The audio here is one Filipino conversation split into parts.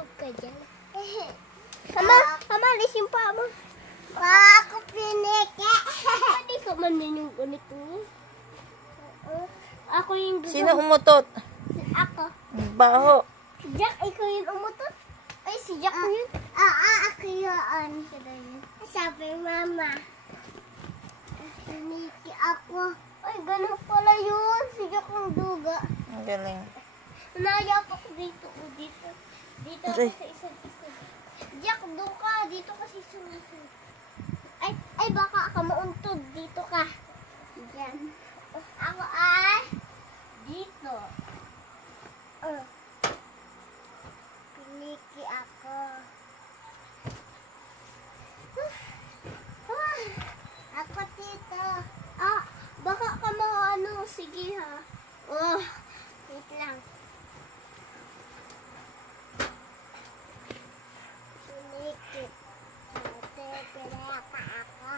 Matulog ka dyan. Alis yung paa mo. Ako pinike. Pwede ka man din yung ganito. Ako yung gusto. Sino umutot? Ako. Baho. Si Jack, ikaw yung umutot? Ay, si Jack yun. Ako yun. Sabi mama. Pinike ako. Ay, ganun pala yun. Si Jack ang duga. Ang galing. Nayap ako dito. Dito. Dito ako sa isa. Jack, doon ka. Dito kasi sumusod. Ay, baka ka mauntod. Dito ka. Diyan. Ako ay dito. Piniki ako. Ako dito. Baka ka maano. Sige ha. Wait lang. Piniki. Pinaka ako.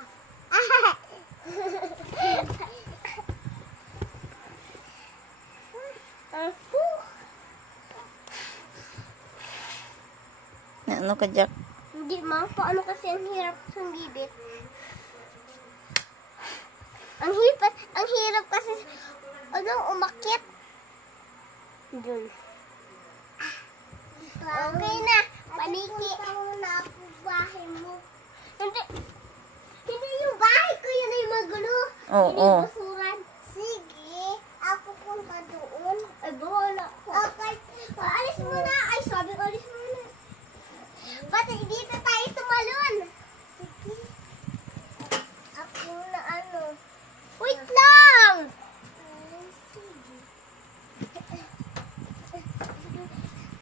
Ano ka, Jack? Hindi, ma. Paano kasi ang hirap sa gibit? Ang hirap kasi, umakyat. Doon. Okay na. Paniki. Na ako bahay mo. Hindi yung bahay ko, yun ay magulo. Oo.